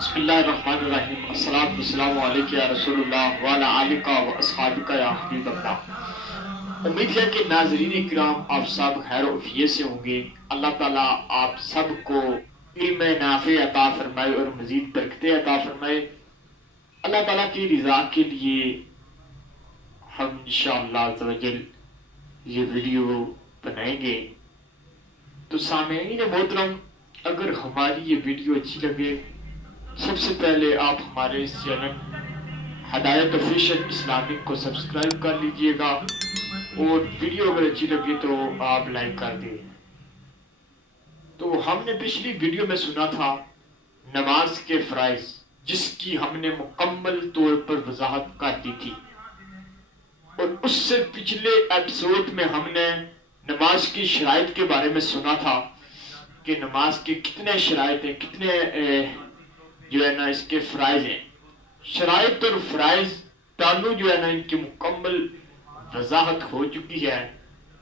بسم اللہ الرحمن الرحیم السلام علیکم یا رسول اللہ وعلی آلک و اصحابک یا حبیب اللہ۔ امید ہے کہ ناظرین اکرام آپ سب خیر و عافیت سے ہوں گے۔ اللہ تعالیٰ آپ سب کو علم نافع عطا فرمائے اور مزید برکتیں عطا فرمائے۔ اللہ تعالیٰ کی رضا کے لیے ہم انشاءاللہ عز و جل یہ ویڈیو بنائیں گے۔ تو سامعین محترم، اگر ہماری یہ ویڈیو اچھی لگے، سب سے پہلے آپ ہمارے اس چینل ہدایت آفیشل اسلامک کو سبسکرائب کر لیجئے گا، اور ویڈیو اگر اچھی لگے تو آپ لائک کر دیں۔ تو ہم نے پچھلی ویڈیو میں سنا تھا نماز کے فرائض، جس کی ہم نے مکمل طور پر وضاحت کر دی تھی، اور اس سے پچھلے ایپیسوڈ میں ہم نے نماز کی شرائط کے بارے میں سنا تھا کہ نماز کے کتنے شرائط ہیں، کتنے جو ہے نا اس کے فرائض ہیں۔ شرائط اور فرائض دونوں جو ہے نا ان کی مکمل وضاحت ہو چکی ہے۔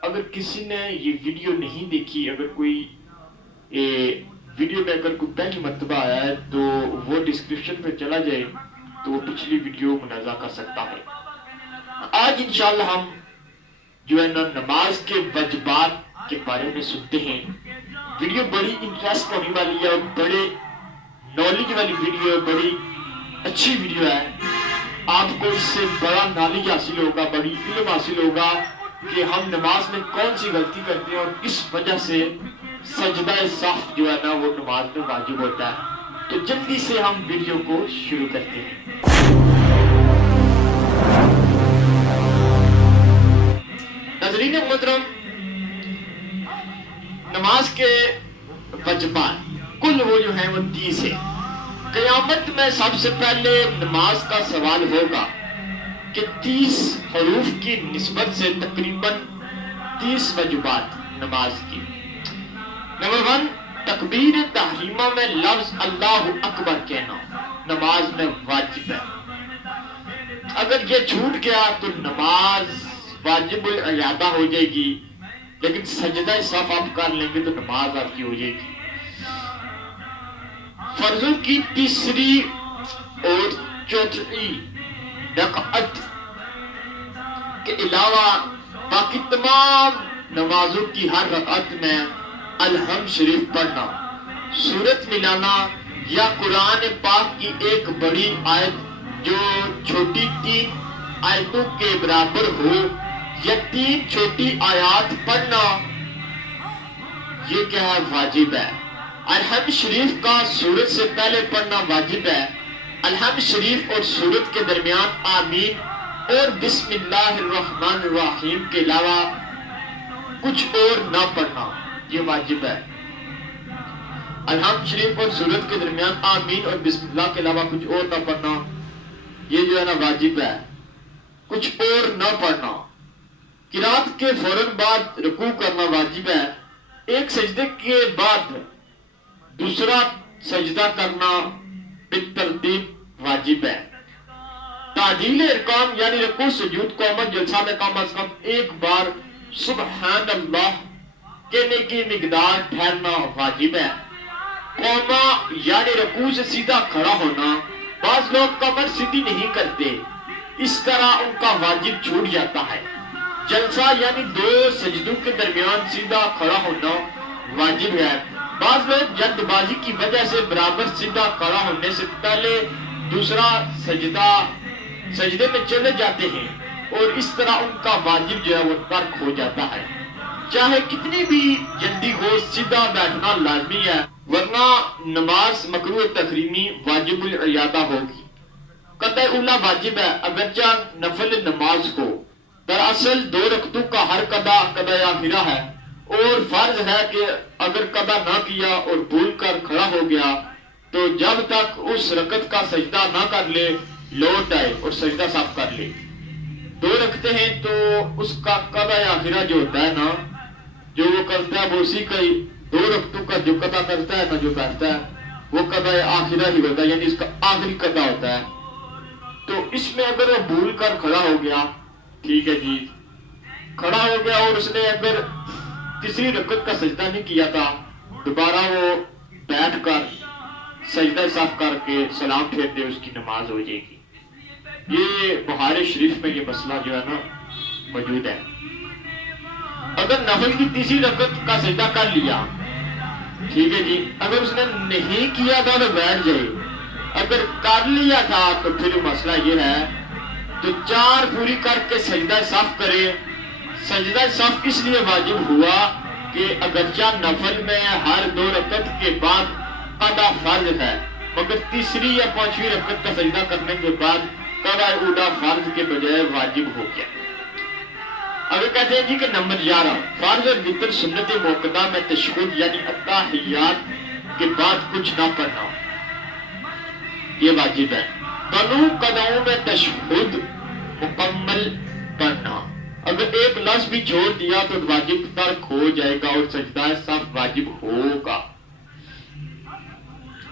اگر کسی نے یہ ویڈیو نہیں دیکھی، اگر کوئی ویڈیو میں اگر کوئی پہلی مرتبہ آیا ہے تو وہ ڈسکرپشن پہ چلا جائے تو وہ پچھلی ویڈیو منازع کر سکتا ہے۔ آج انشاءاللہ ہم جو ہے نا نماز کے واجبات کے بارے میں سنتے ہیں۔ ویڈیو بڑی انٹرسٹ ہونے والی ہے اور بڑے نالج والی ویڈیو ہے، بڑی اچھی ویڈیو ہے۔ آپ کو اس سے بڑا نالج حاصل ہوگا، بڑی علم حاصل ہوگا کہ ہم نماز میں کون سی غلطی کرتے ہیں اور کس وجہ سے سجدہ صف جو ہے نا وہ نماز میں واجب ہوتا ہے۔ تو جلدی سے ہم ویڈیو کو شروع کرتے ہیں۔ ناظرین محترم، نماز کے واجبات کل وہ جو ہیں وہ 30 ہیں۔ قیامت میں سب سے پہلے نماز کا سوال ہوگا کہ 30 حروف کی نسبت سے تقریباً 30 واجبات نماز کی۔ نمبر 1، تکبیر تحریمہ میں لفظ اللہ اکبر کہنا نماز میں واجب ہے۔ اگر یہ چھوٹ گیا تو نماز واجب الاعادہ ہو جائے گی، لیکن سجدہ صف آپ کر لیں گے تو نماز آپ کی ہو جائے گی۔ فرضوں کی تیسری اور چوتھی رکعت کے علاوہ باقی تمام نمازوں کی ہر رکعت میں الحمد شریف پڑھنا، سورت ملانا یا قرآن پاک کی ایک بڑی آیت جو چھوٹی 3 آیتوں کے برابر ہو یا 3 چھوٹی آیات پڑھنا، یہ کیا ہے؟ واجب ہے۔ الحمد شریف کا سورت سے پہلے پڑھنا واجب ہے۔ الحمد شریف اور سورت کے درمیان آمین اور بسم اللہ الرحمن الرحیم کے علاوہ کچھ اور نہ پڑھنا، یہ واجب ہے۔ الحمد شریف اور سورت کے درمیان آمین اور بسم اللہ کے علاوہ کچھ اور نہ پڑھنا، یہ جو ہے نا واجب ہے۔ کچھ اور نہ پڑھنا۔ قرات کے فوراً بعد رکوع کرنا واجب ہے۔ ایک سجدے کے بعد دوسرا سجدہ کرنا بالترتیب واجب ہے۔ تعدیل ارکان یعنی رکوع سجود کو عمل جلسہ میں کم از کم ایک بار سبحان اللہ کہنے کی مقدار ٹھہرنا واجب ہے۔ قوما یعنی رکوع سے سیدھا کھڑا ہونا، بعض لوگ کمر سیدھی نہیں کرتے، اس طرح ان کا واجب چھوٹ جاتا ہے۔ جلسہ یعنی 2 سجدوں کے درمیان سیدھا کھڑا ہونا واجب ہے۔ بعض لوگ جلد بازی کی وجہ سے برابر سیدھا کھڑا ہونے سے پہلے دوسرا سجدے میں چلے جاتے ہیں، اور اس طرح ان کا واجب جو ہے وہ ترک ہو جاتا ہے۔ چاہے کتنی بھی جلدی ہو، سیدھا بیٹھنا لازمی ہے، ورنہ نماز مکروہ تحریمی واجب الاعادہ ہوگی۔ قطع اولا واجب ہے اگرچہ نفل نماز ہو۔ دراصل 2 رکعتوں کا ہر قضا قضا آخرہ ہے، اور فرض ہے کہ اگر قضا نہ کیا اور بھول کر کھڑا ہو گیا تو جب تک اس رکعت کا سجدہ نہ کر لے لوٹ آئے اور سجدہ صاف کر لے۔ 2 رکعتیں ہیں تو اس کا قضا آخرہ جو ہوتا ہے نا، جو وہ کرتا ہے وہ اسی کا 2 رکعتوں کا جو قضا کرتا ہے نا، جو کرتا ہے وہ قضا آخرہ ہی ہوتا ہے، یعنی اس کا آخری قضا ہوتا ہے۔ تو اس میں اگر وہ بھول کر کھڑا ہو گیا، ٹھیک ہے جی، کھڑا ہو گیا اور اس نے اگر تیسری رکعت کا سجدہ نہیں کیا تھا، دوبارہ وہ بیٹھ کر سجدہ صف کر کے سلام پھیر دے اس کی نماز ہو جائے گی۔ یہ بخاری شریف میں یہ مسئلہ جو ہے نا موجود ہے۔ اگر نفل کی تیسری رکعت کا سجدہ کر لیا، ٹھیک ہے جی، اگر اس نے نہیں کیا تھا تو بیٹھ جائے، اگر کر لیا تھا تو پھر مسئلہ یہ ہے تو 4 پوری کر کے سجدہ صف کرے۔ سجدہ صف اس لیے واجب ہوا کہ اگرچہ نفل میں ہر 2 رکعت کے بعد قضا فرض ہے، مگر تیسری یا 5ویں رکعت کا سجدہ کرنے کے بعد قضا اولا فرض کے بجائے واجب ہو گیا۔ اگر کہتے ہیں جی کہ نمبر 11 فرض اور وتر سنت موقدہ میں تشہد یعنی التحیات کے بعد کچھ نہ پڑھنا، یہ واجب ہے۔ دونوں قضاؤں میں تشہد مکمل پڑھنا، اگر ایک لفظ بھی چھوڑ دیا تو واجب ترک ہو جائے گا اور سجدہ صف واجب ہوگا۔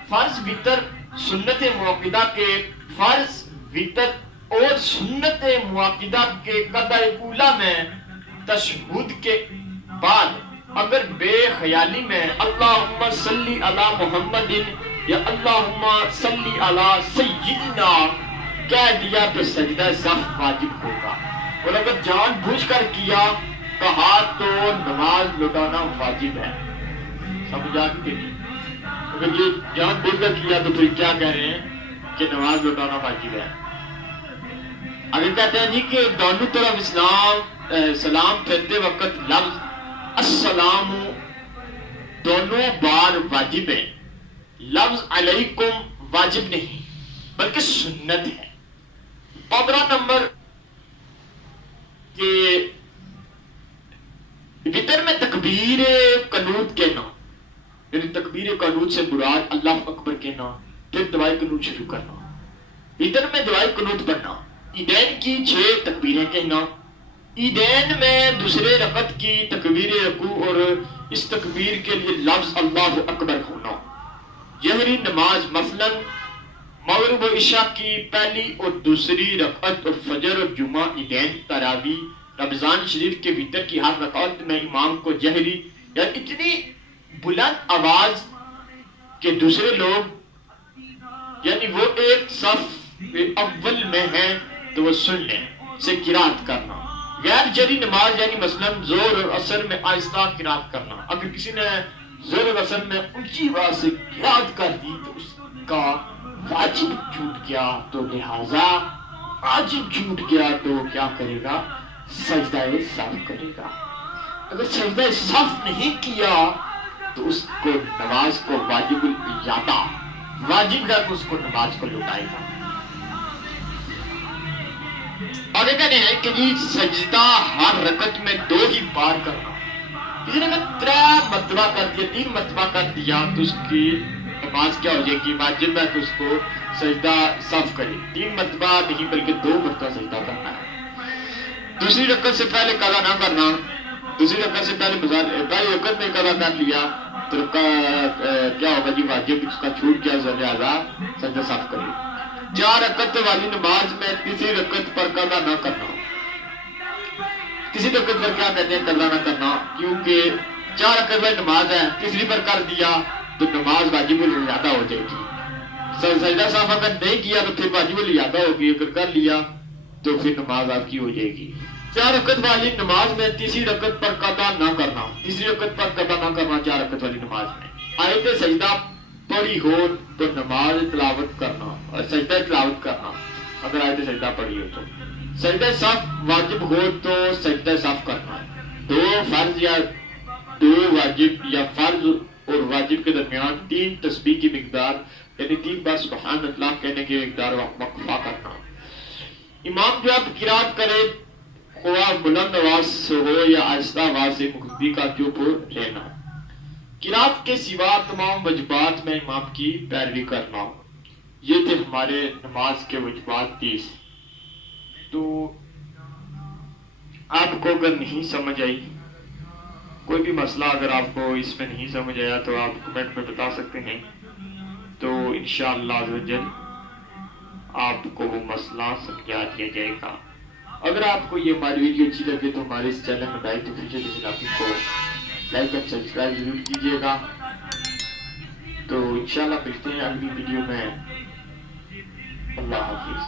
فرض وتر سنت موقدہ کے فرض وتر اور سنت موقدہ کے قضاء اولا میں تشہد کے بعد اگر بے خیالی میں اللہم صلی علی محمد یا اللہم صلی علی سیدنا کہہ دیا تو سجدہ صف واجب ہوگا، اور اگر جان بوجھ کر کیا کہا تو نماز لوٹانا واجب ہے۔ سمجھا کہ نہیں؟ اگر یہ جان بوجھ کر کیا تو پھر کیا کہہ رہے ہیں کہ نماز لوٹانا واجب ہے۔ اگر کہتے ہیں جی کہ دونوں طرف سلام پھیرتے وقت لفظ السلام دونوں بار واجب ہے، لفظ علیکم واجب نہیں بلکہ سنت ہے۔ 15 نمبر کہ وتر میں تکبیر قنوت کہنا، یعنی تکبیر قنوت سے مراد اللہ اکبر کہنا، پھر دعائے قنوت شروع کرنا۔ وتر میں دعائے قنوت پڑھنا، عیدین کی 6 تکبیریں کہنا، عیدین میں دوسرے رکعت کی تکبیر رکوع اور اس تکبیر کے لیے لفظ اللہ اکبر ہونا، جہری نماز مثلا مغرب و عشاء کی پہلی اور دوسری رکعت اور فجر اور جمعہ عیدین تراویح رمضان شریف کے وتر کی ہر رکعت میں امام کو جہری یعنی اتنی بلند آواز کہ دوسرے لوگ یعنی وہ ایک صف اول میں ہیں تو وہ سن لیں سے قرات کرنا، غیر جہری نماز یعنی مثلا زور اور عصر میں آہستہ قرات کرنا، اگر کسی نے زور اور عصر میں اونچی آواز سے قرات کر دی تو اس کا واجب چھوٹ گیا، تو لہذا واجب چھوٹ گیا تو کیا کرے گا؟ سجدہ صف کرے گا۔ اگر سجدہ صف نہیں کیا تو اس کو نماز کو واجب الاجابہ واجب ہے کہ اس کو نماز کو لوٹائے گا۔ اور یہ کہتے ہیں کہ جی سجدہ ہر رکعت میں 2 ہی بار کرنا، کسی نے 3 مرتبہ کر دیا 3 مرتبہ کر دیا تو اس کی نماز کیا ہو جائے گی؟ واجب ہے کہ اس کو سجدہ صف کرے، 3 مرتبہ نہیں بلکہ 2 مرتبہ سجدہ کرنا ہے۔ دوسری رکعت سے پہلے قضا نہ کرنا، دوسری رکعت سے پہلے پہلی رکعت میں قضا کر لیا تو کیا ہوگا جی؟ واجب اس کا چھوٹ گیا، لہذا سجدہ صف کرے۔ 4 رکعت والی نماز میں تیسری رکعت پر قضا نہ کرنا، تیسری رکعت پر کیا کہتے ہیں؟ قضا نہ کرنا، کیونکہ 4 رکعت والی نماز ہے، تیسری پر کر دیا تو نماز واجب الاجابہ ہو جائے گی۔ سجدہ صف اگر نہیں کیا تو پھر واجب الاجابہ ہوگی، اگر کر لیا تو پھر نماز آپ کی ہو جائے گی۔ 4 رکعت والی نماز میں تیسری رکعت پر قضا نہ کرنا، تیسری رکعت پر قضا نہ کرنا 4 رکعت والی نماز میں۔ آیت سجدہ پڑھی ہو تو نماز تلاوت کرنا اور سجدہ تلاوت کرنا، اگر آیت سجدہ پڑھی ہو تو۔ سجدہ صف واجب ہو تو سجدہ صف کرنا، 2 فرض یا 2 واجب یا فرض اور واجب کے درمیان 3 تسبیح کی مقدار یعنی 3 بار سبحان اللہ کہنے کی مقدار وقفہ کرنا۔ امام جب قرات کرے خواہ بلند آواز سے ہو یا آہستہ آواز سے مقتدی کا چپ رہنا۔ قرات کے سوا تمام واجبات میں امام کی پیروی کرنا۔ یہ تھے ہمارے نماز کے واجبات 30۔ تو آپ کو اگر نہیں سمجھ آئی، کوئی بھی مسئلہ اگر آپ کو اس میں نہیں سمجھ آیا تو آپ کمنٹ میں بتا سکتے ہیں، تو انشاءاللہ عزوجل آپ کو وہ مسئلہ سمجھا دیا جائے گا۔ اگر آپ کو یہ ہماری ویڈیو اچھی لگے تو ہمارے اس چینل میں ڈائٹ فیوچر کو لائک اور سبسکرائب ضرور کیجیے گا۔ تو انشاءاللہ ملتے ہیں اگلی ویڈیو میں. اللہ حافظ.